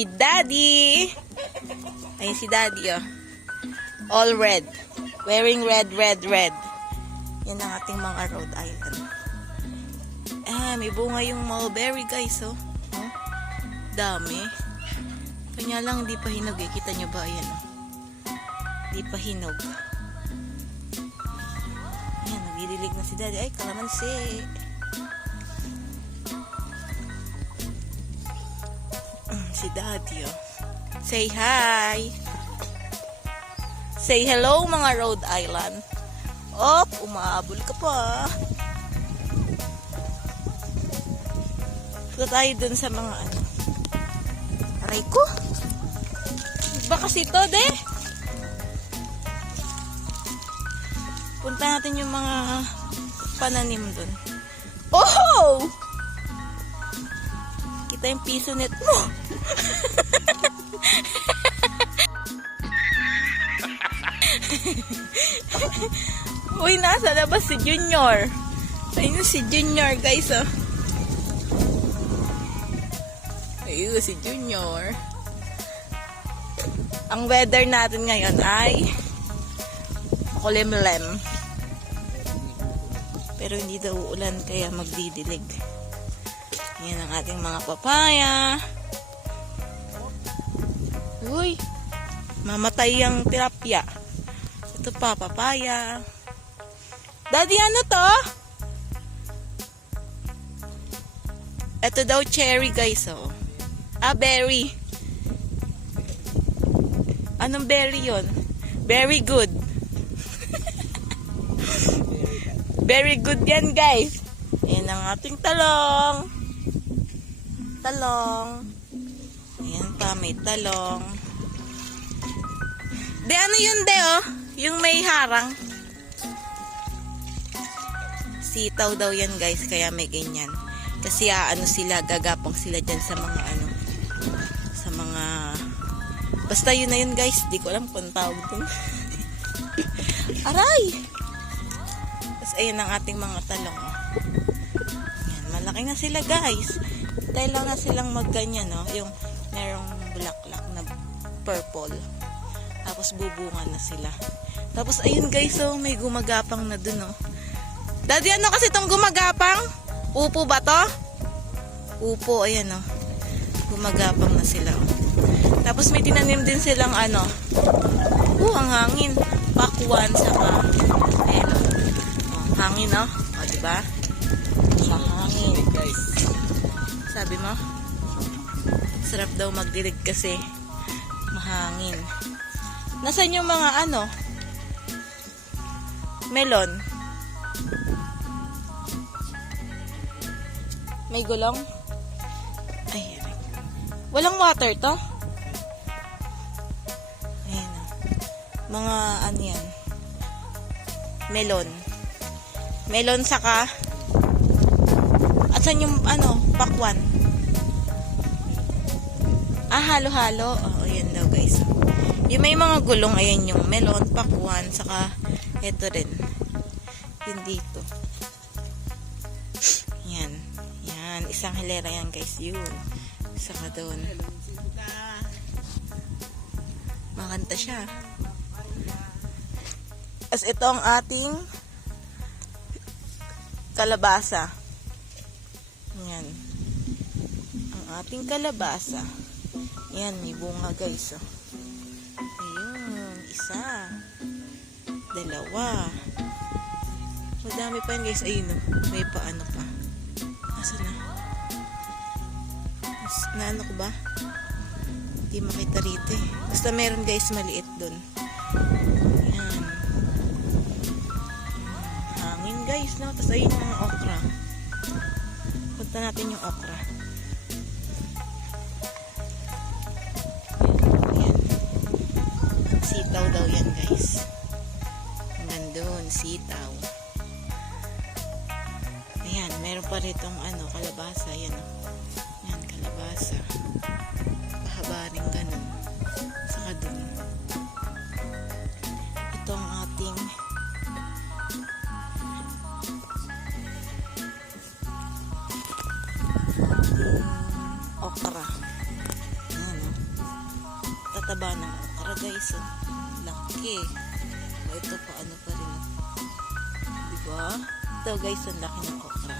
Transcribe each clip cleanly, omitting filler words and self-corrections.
with Daddy. Ayun si Daddy, oh. All red. Wearing red, red, red. Yan ang ating mga Rhode Island. May bunga yung mulberry, guys, oh. Oh, dami. Kanya lang, hindi pa hinog, eh. Kita nyo ba? Ayan, oh. Hindi pa hinog. Ayan, nagdidilig na si Daddy. Ay, kalamansi. Si Daddy, oh. Say hi. Say hello, mga Rhode Island. Op, umaabol ka pa. Punta tayo dun sa mga ano. Aray ko. Ba kasi to, de? Punta natin yung mga pananim dun. Oh! Kita yung piso net mo. Uy, nasa labas si Junior. Ayun si Junior, guys, oh. Ayun si Junior. Ang weather natin ngayon ay kulimlem. Pero hindi daw uulan kaya magdidilig. Yan ang ating mga papaya. Uy, mamatay ang tilapia. Ito pa, papaya. Daddy, ano to? Ito daw cherry, guys, oh. Ah, berry. Anong berry yon? Very good. Very good yan, guys. Ayan ang ating talong. Talong. Ayan pa, may talong. De, ano yun, de, oh? Yung may harang. Sitaw daw yan, guys, kaya may ganyan. Kasi ano sila, gagapang sila dyan sa mga ano, sa mga, basta yun na yun, guys. Di ko alam kung tawag dun. Aray! Tapos ayun ang ating mga talong. Ayan, malaki na sila, guys. Dahil lang na silang magganyan, no? Yung merong bulaklak na purple. Tapos bubunga na sila. Tapos ayun, guys, oh, may gumagapang na dun, oh. Daddy, ano kasi itong gumagapang? Upo ba to? Upo, ayan, oh. Gumagapang na sila, oh. Tapos may tinanim din silang ano. Ang hangin. Pakwan, saka ayan, oh. Hangin, oh. O, diba? Mahangin, guys. Sabi mo? Sarap daw magdilig kasi mahangin. Nasaan yung mga ano? Melon. May gulong? Ayan. Walang water to? Ayan. Mga ano yan? Melon. Melon saka at saan yung ano? Pakwan. Halo-halo. Oh, ayan daw, guys. Yung may mga gulong, ayan yung melon, pakwan, saka eto rin. Yun dito. Yan. Yan. Isang hilera yan, guys. Yun. Saka doon. Makanta siya. As ito ang ating kalabasa. Yan. Ang ating kalabasa. Yan. May bunga, guys. Oh. Ayun. Isa. Dalawa. Madami pa yan, guys. Ayun, oh. May paano pa. Asa na? Naano ko ba? Hindi makita rito, eh. Basta meron, guys, maliit dun. Ayan. Hangin, guys, no? Tapos ayun yung mga okra. Punta natin yung okra. Ayan. Sitaw daw yan, guys. Nandun, sitaw. Ayan, meron pa ritong ano, kalabasa. Ayan, oh. Ayan, kalabasa. Pahaba rin ganun. Saka dun. Ito ang ating okra. Ayan, oh. laki. O, ito pa, ano pa rin. Diba? Ito guys, ang laki ng okra.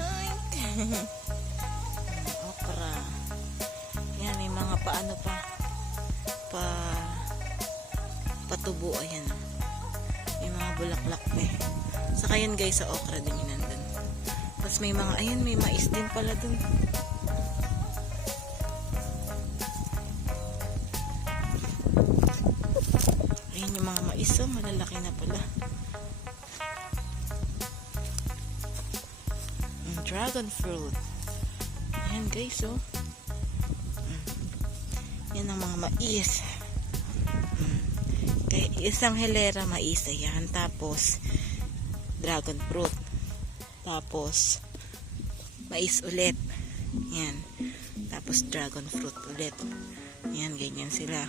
Ay. Okra. Yan, may mga paano pa. Patubo, ayan. May mga bulaklak pa eh. Saka yan guys, sa okra din yun nandun. Tapos may mga, ayan, may mais din pala dun. Ayan yung mga mais, oh, malalaki na pala. Dragon fruit. Ayan guys, oh. Yan ang mga mais. Kaya isang hilera mais, ayan. Tapos, dragon fruit. Tapos, mais ulit. Yan. Tapos, dragon fruit ulit. Yan, ganyan sila.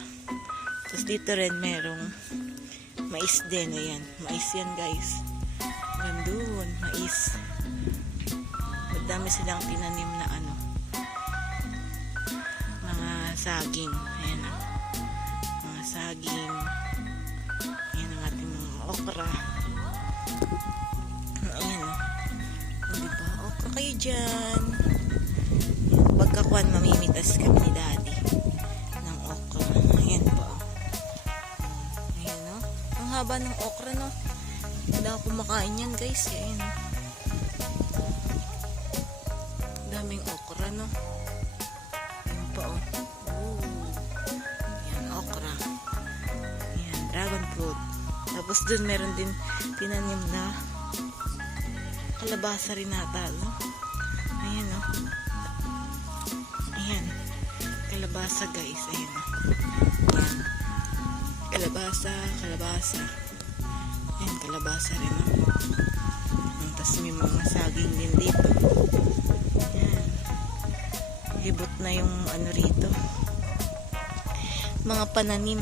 Tapos, dito rin merong mais din. Ayan. Mais yan, guys. Gandun. Mais. Madami silang tinanim na ano. Mga saging. Ayan. Mga saging. Ayan ang ating mga okra. Ayan, oh. Diba? Okra kayo dyan. Pagkakuan, mamimitas kami ni Daddy ng okra. Ayan po. Ayan, no? Ang haba ng okra, no? Hindi ako kumakain yan, guys. Ayan, no? Daming okra, no? Ayan po, oh. Ooh. Ayan, okra. Ayan, dragon fruit. Tapos dun meron din tinanim na kalabasa rin nata, no? Ayan, no? Ayan. Kalabasa, guys. Ayan, no? Ayan. Kalabasa. Ayan, kalabasa rin, no? Tapos may mga saging din dito. Ayan. Hibot na yung ano rito. Mga pananim.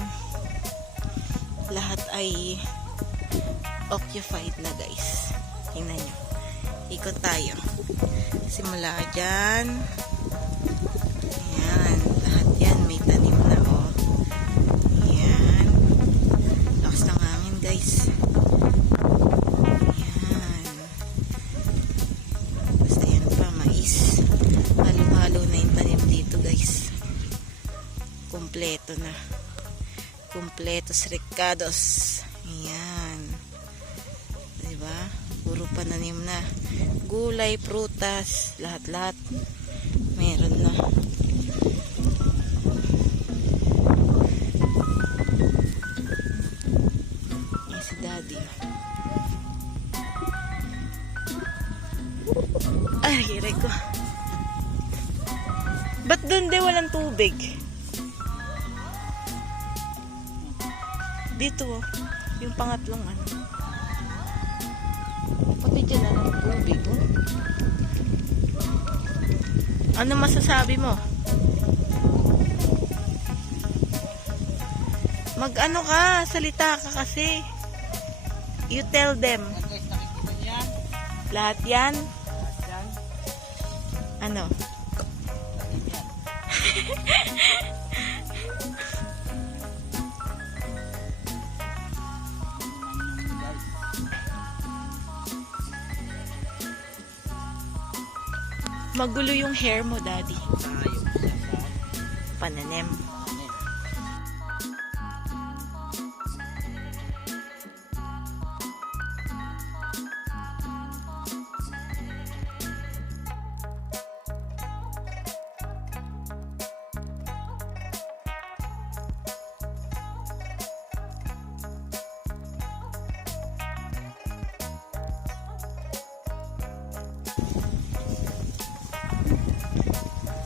Lahat ay occupied na, guys. Tingnan nyo. Ikot tayo. Simula dyan. Ayan. Lahat yan. May tanim na, oh. Ayan. Lakas ng hangin, guys. Ayan. Basta yan pa. Mais. Halo-halo na yung tanim dito, guys. Kompleto na. Kompletos ricados. Ayan. Diba? Puro pananim na. Gulay, prutas, lahat-lahat. Meron na. Ayan si Daddy. Ay, hiray ko. Ba't doon di walang tubig? Dito, oh. Yung pangatlong ano. Pati dyan na ng tubig, oh. Ano masasabi mo? Mag-ano ka? Salita ka kasi. You tell them. Lahat yan? Ano? Magulo yung hair mo, Daddy. Pananim.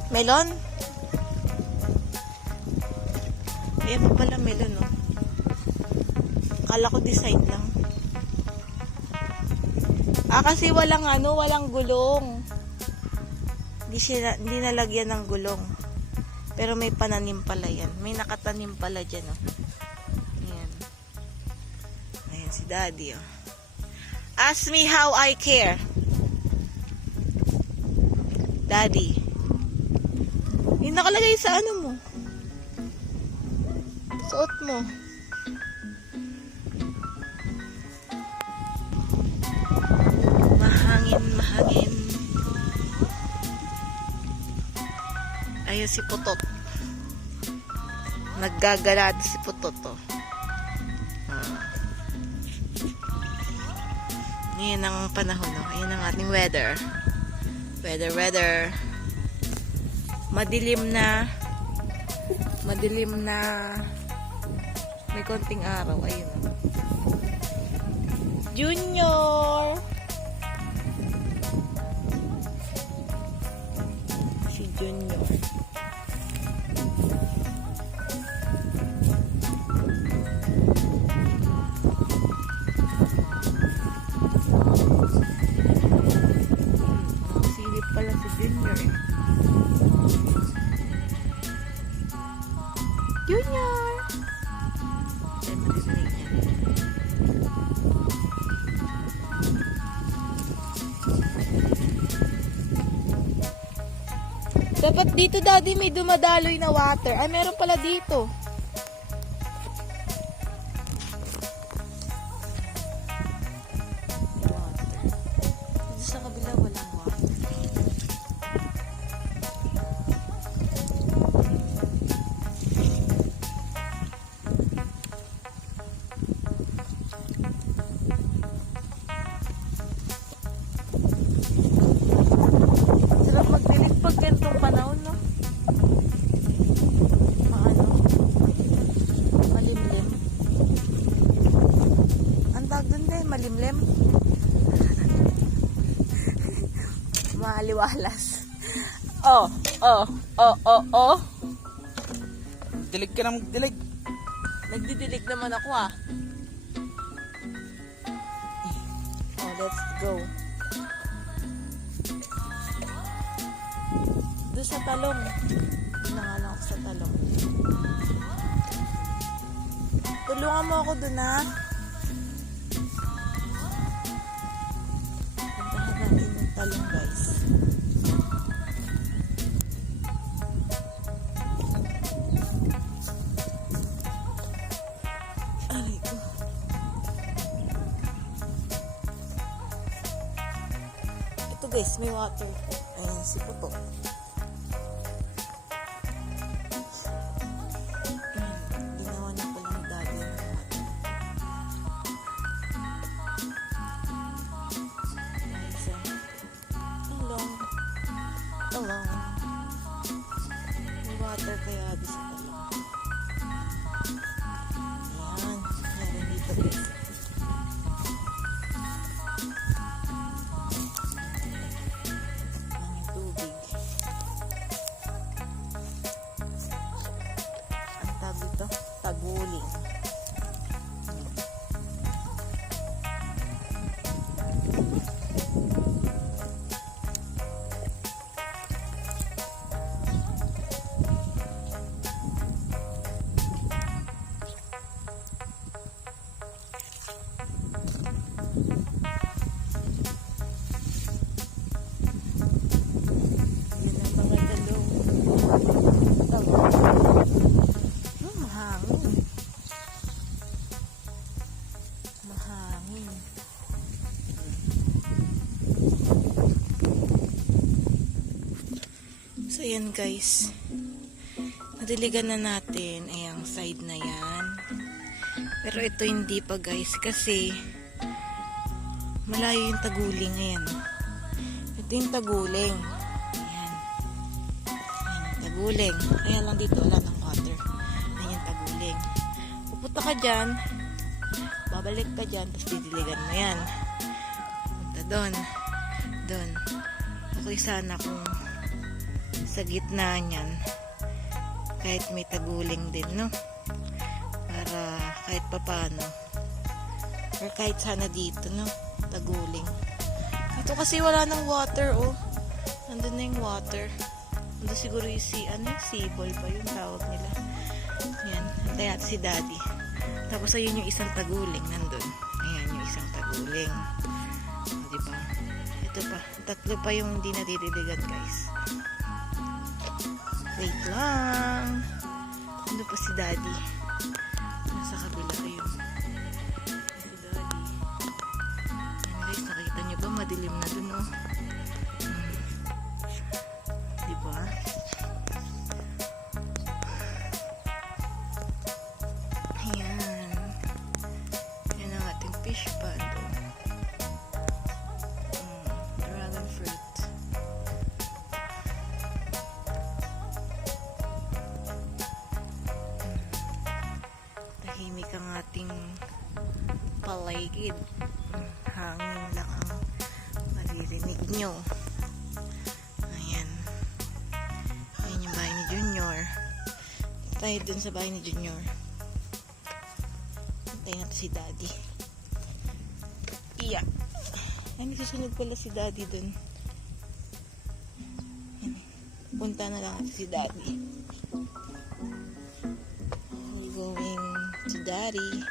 Melon? Ayan pa pala melon, no? Kala ko design lang. Kasi walang ano, walang gulong. Hindi nalagyan ng gulong. Pero may pananim pala yan. May nakatanim pala dyan, no? Ayan. Ayan si Daddy, oh. Ask me how I care. Daddy. Yung nakalagay sa ano mo. Suot mo. Mahangin, mahangin. Ayun si Putot. Naggagalad si Putot, oh. Ngayon ang panahon, oh. Ayan ang ating weather. Weather. Madilim na. May konting araw. Ayun, oh. Junior! Si Junior. Silip pala si Junior, eh. Junior! Ay, marinig niya. Dapat dito, Daddy, may dumadaloy na water. Ay, meron pala dito. Water. Dito sa kabila, walang water. Sarap magdilig pag ganitong panahon, no? Malimlim. Ang tawag dun din, malimlim. Maaliwalas. Oh. Dilig ka na magdilig. Nagdidilig naman ako, ah. Oh, let's go. Doon sa talong. Pinangalan ako sa talong. Tulungan mo ako doon, ha? Puntahan natin yung talong, guys. Aray ko. Ito, guys, may water. Ayan, si Puto. Ginawa niya pala ni Daddy ng water. Ay, isa. Talong. May water kaya di sa talong. Ayan. Meron dito, guys. Ang tubig. Ang tawag dito? Taguling. Yun ang mga talong. Mahangin. Mahangin. So, yan, guys. Nadiligan na natin. Ayang side na yan. Pero ito hindi pa, guys. Kasi malayo yung taguling. Ayan. Ito yung taguling. Ayan. Ayan yung taguling. Ayan lang dito. Wala ng water. Ayan yung taguling. Pupunta ka dyan. Babalik ka dyan. Tapos didiligan mo yan. Punta doon. Doon. Okay sana kung sa gitna niyan. Kahit may taguling din, no? Para kahit papano. Or kahit sana dito, no? Taguling. Dito kasi wala ng water, oh. Nandun na yung water. Nandun siguro yung seaball ba yung tawag nila. Ayan. Kaya si Daddy. Tapos ayun yung isang taguling. Nandun. Ayan yung isang taguling. O, diba? Ito pa. Tatlo pa yung hindi nadidiligan, guys. Wait lang. Nandun pa si Daddy. Nasa kabila. Ayun. fish pond. Dragon fruit. Tahimik ang ating paligid. Hangin lang ang maririnig nyo. Ayan. Ayan yung bahay ni Junior. Tayo dun sa bahay ni Junior. Hintayin natin si Daddy. Iya. Ay, may susunod pala si Daddy dun. Punta na lang natin si Daddy. We're going to Daddy.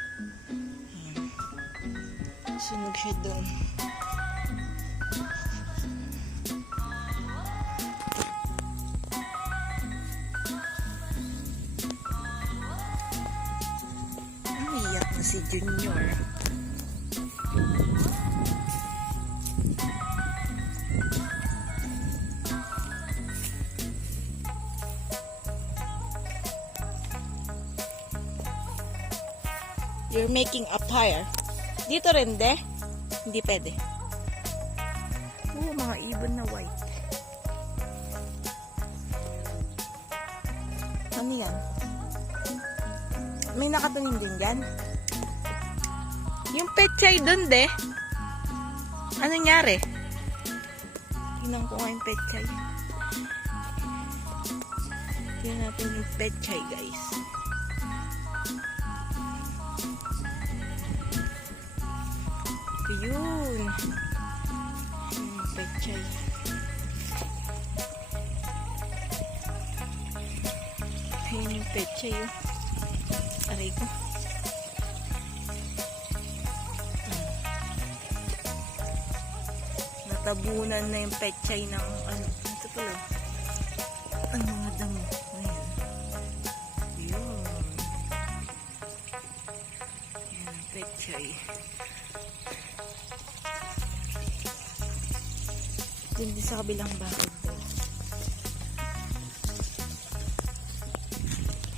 Ayan. Sunog siya dun. Iyak na si Junior. You're making a fire. Dito rin, de? Hindi pwede. Mga ibon na white. Ano yan? May nakatanim din dyan. Yung pechay dun, de. Ano nangyari? Tingnan ko nga yung pechay. Tingnan natin yung pechay, guys. Yun. Yung pechay. Ayun yung pechay, oh. Aray ko. Natabunan na yung pechay ng ano. Ito pala. Ang mga damo. Ayan. Yun. Ayan, pechay. Hindi sa kabilang bakod daw.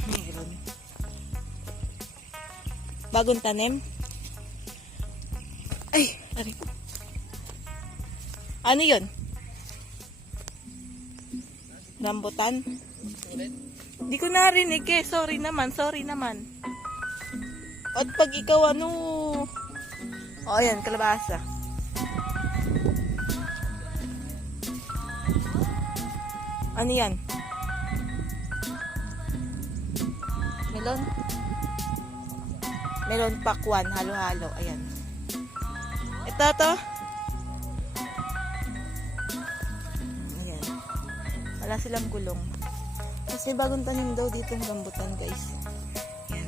Meron. Bagong tanim? Ay, aray ko. Ano yun? Rambutan? Hindi ko narinig eh. Sorry naman. At pag ikaw ano... O, ayan, kalabasa. Ano yan? Melon? Melon pakwan, halo-halo. Ayan. Ito to. Ayan. Wala silang gulong. Kasi bagong tanim daw dito ng rambutan, guys. Ayan.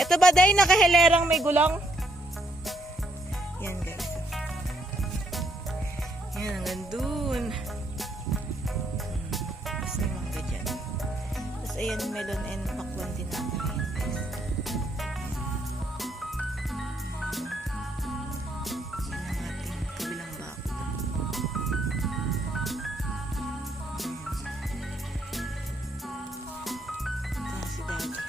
Ito ba day nakahilerang may gulong? Ayan, guys. Ayan, hanggang dun. Ayan, melon and pakwan din natin. Ayan, ang ating kabilang bakod. Ayan si Daddy.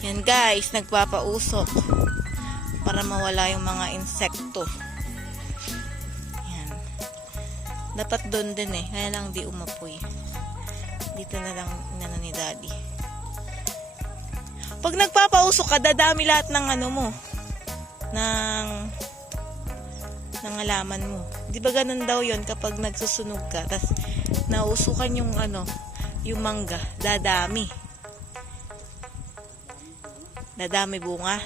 Yan guys, nagpapausok para mawala yung mga insekto. Yan. Dapat doon din eh, kaya lang di umapoy. Dito na lang inano ni Daddy. Pag nagpapausok ka, dadami lahat ng ano mo. Ng halaman mo. Di ba ganun daw yon kapag nagsusunog ka, tas nausukan yung ano, yung mangga, dadami. Dadami bunga.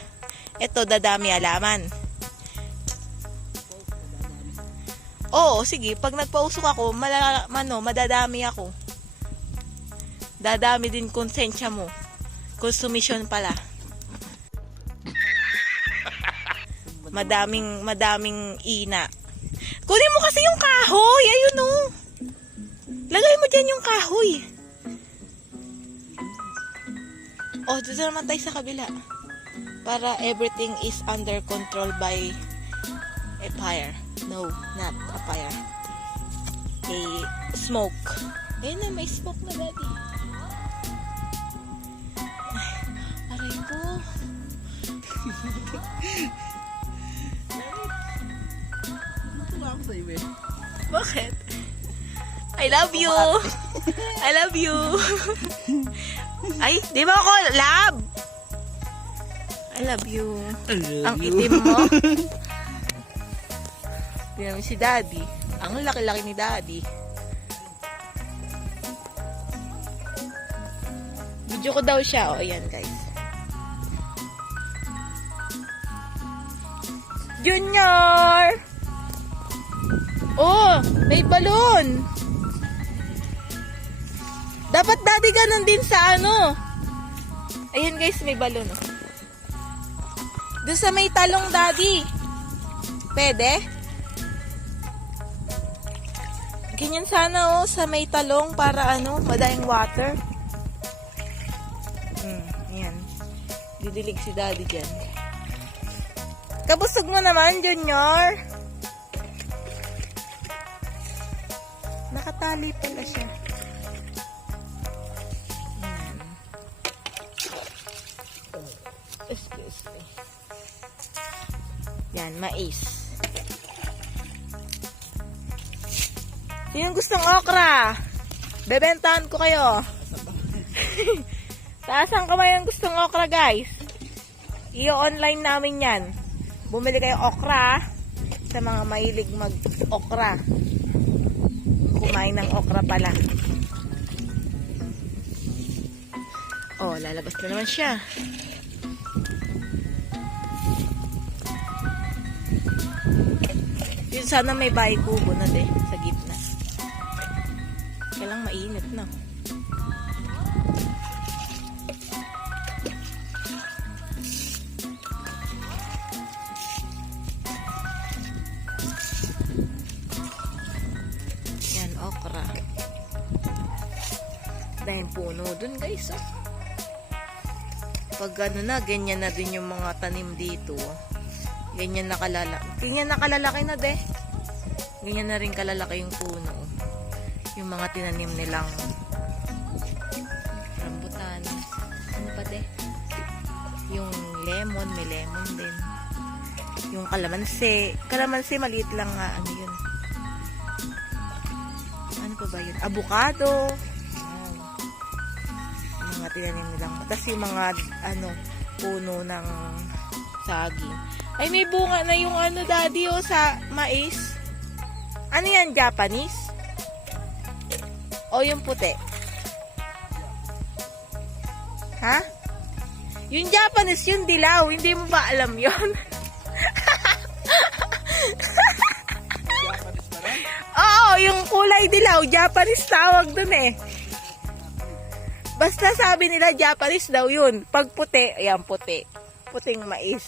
Ito, dadami halaman. Oo, sige. Pag nagpausok ako, madadami ako. Dadami din konsensya mo. Konsumisyon pala. Madaming ina. Kunin mo kasi yung kahoy. Ayun o. Lagay mo dyan yung kahoy. Oh, dito naman tayo sa kabila. Para everything is under control by a fire. No, not a fire. A smoke. Ayun na, may smoke na, Daddy. Aray ko. Bakit? I love you. I love you. Ay, di ba ako love? I love you. Ang itim mo. Tingnan mo si Daddy. Ang laki-laki ni Daddy. Video ko daw siya. O, ayan guys. Junior! Oh, may balon. Dapat Daddy ganun din sa ano. Ayan guys, may balon. Oh. Doon sa may talong, Daddy. Pwede? Ganyan sana, oh, sa may talong para ano, madaing water. Ayan. Didilig si Daddy dyan. Kabusog mo naman, Junior. Nakatali pala siya. Excuse me. Yan, mais. Sinong gustong okra? Bebentahan ko kayo. Taas ang kamay ang gustong okra, guys. I-online namin yan. Bumili kayo okra sa mga mahilig mag-okra. Kumain ng okra pala. Oh, lalabas na naman siya. Yun sana may bahay kubo na de sa gitna. Kailang mainit na. Yan, okra. Dahil puno dun, guys. Oh. Pag ano na, ganyan na din yung mga tanim dito. Oh. Ganyan na kalalaki na de. Ganyan na rin kalalaki yung puno. Yung mga tinanim nilang rambutan. Ano pa de? Yung lemon, may lemon din. Yung kalamansi. Kalamansi maliit lang nga. Ano yun? Ano pa ba yun? Avocado. Yung mga tinanim nilang. Tapos yung mga ano, puno ng saging. Ay, may bunga na yung ano, Daddy, oh, sa mais. Ano yan, Japanese? O yung puti? Ha? Yung Japanese, yung dilaw. Hindi mo ba alam yun? Oo, yung kulay dilaw. Japanese tawag dun eh. Basta sabi nila, Japanese daw yun. Pag puti, ayan, puti. Puting mais.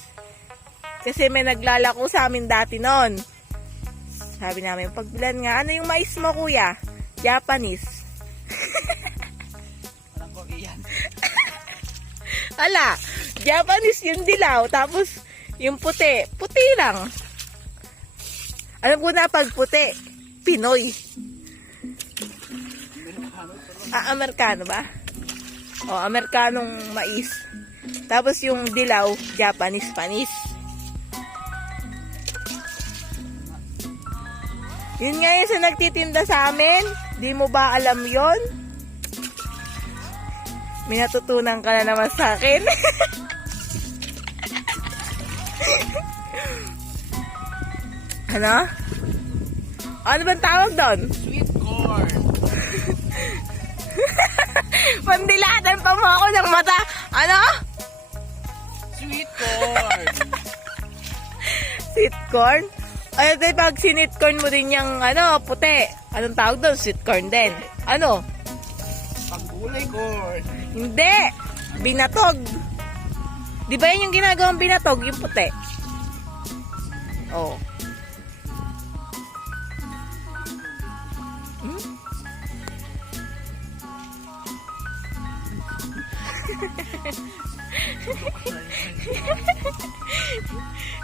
Kasi may naglalako sa amin dati noon. Sabi namin, pagbilan nga, ano yung mais mo, kuya? Japanese. Walang Korean. Ala, Japanese yung dilaw. Tapos, yung puti. Puti lang. Alam ko na pag puti, Pinoy. Amerikano ba? O, Amerikanong mais. Tapos yung dilaw, Japanese. Yun nga yung sa nagtitinda sa amin. Di mo ba alam yon? May natutunan ka na naman sa akin. Ano? Ano bang tawag doon? Sweet corn. Pandilatan pa mo ako ng mata. Ano? Sweet corn. Sweet corn? Ay, pag sinit corn mo din yung ano, puti. Anong tawag doon? Sweet corn din. Ano? Panggulay corn. Hindi. Binatog. Di ba yun yung ginagawang binatog? Yung puti. Oh. Hmm?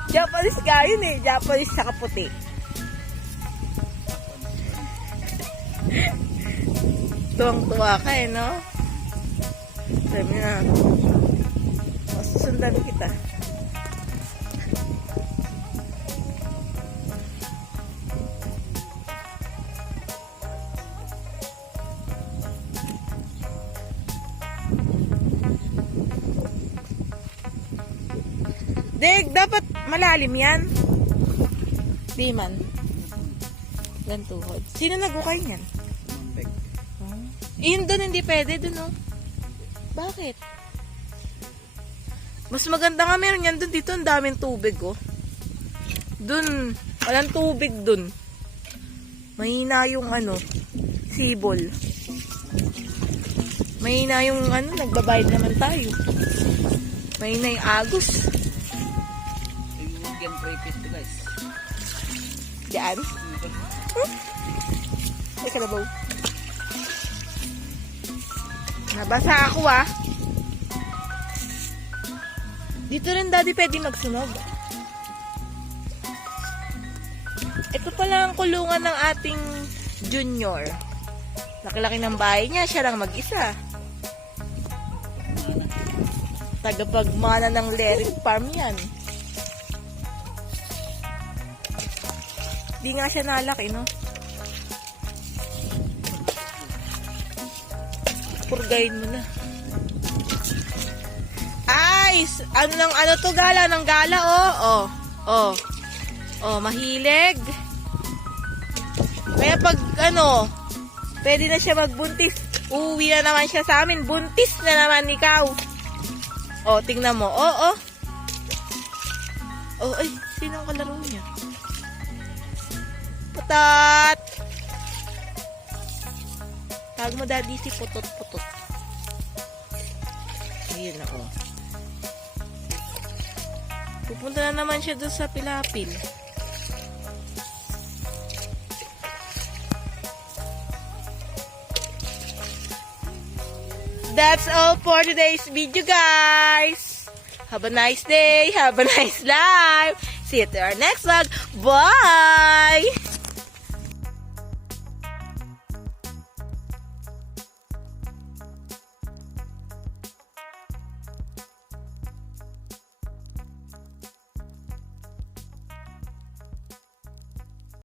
Japanese ka yun eh. Japanese saka puti. Tuwang-tuwa ka eh, no? Sabi na, masusundan kita. Dek, dapat malalim yan. Di man. Gantuhod. Sino nag-ukay niyan? Yun doon, hindi pwede doon, oh. Bakit? Mas maganda nga meron yan doon. Dito ang daming tubig, oh. Doon, walang tubig doon. Mahina yung ano, sibol. Mahina yung ano, nagbabayad naman tayo. Mahina yung agos. Yung crayfish to guys. Diyan? Ay, kalabaw. Nabasa ako, ah. Dito rin, Daddy, pwede magsunog. Ito pala ang kulungan ng ating junior. Laki-laki ng bahay niya, siya lang mag-isa. Tagapagmana ng Lerik Farm yan. Di nga siya nalaki, no? Purgayin mo na. Ay! Ano to, gala? Ng gala, oh. Oh, mahilig. Kaya pag, pwede na siya magbuntis. Uwi na naman siya sa amin. Buntis na naman ikaw. Oh, tingnan mo. Oh. Oh, ay, sino ang kalaro niya? Putot! Tawag mo, Daddy, si Putot-Putot. Ayun na, oh. Pupunta na naman siya doon sa Pilapil. That's all for today's video, guys. Have a nice day. Have a nice life. See you to our next vlog. Bye!